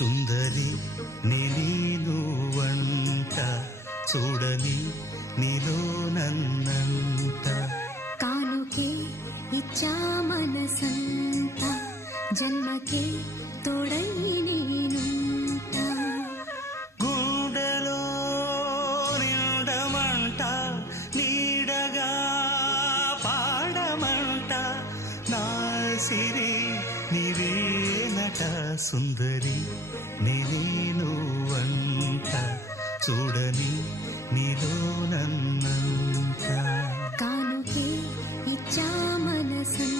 సుందరి నీను వంట చూడని నీలో నన్నంత కానుకే ఇచ్చా మనసంత జన్మకే తోడై నేనుంట గుండెలో నిండమంట నీడగా పాడమంట నా సిరి నీవేనట సుందరి నీను వంట చూడని నీలో నన్నంత కానుకే ఇచ్చా మనసంత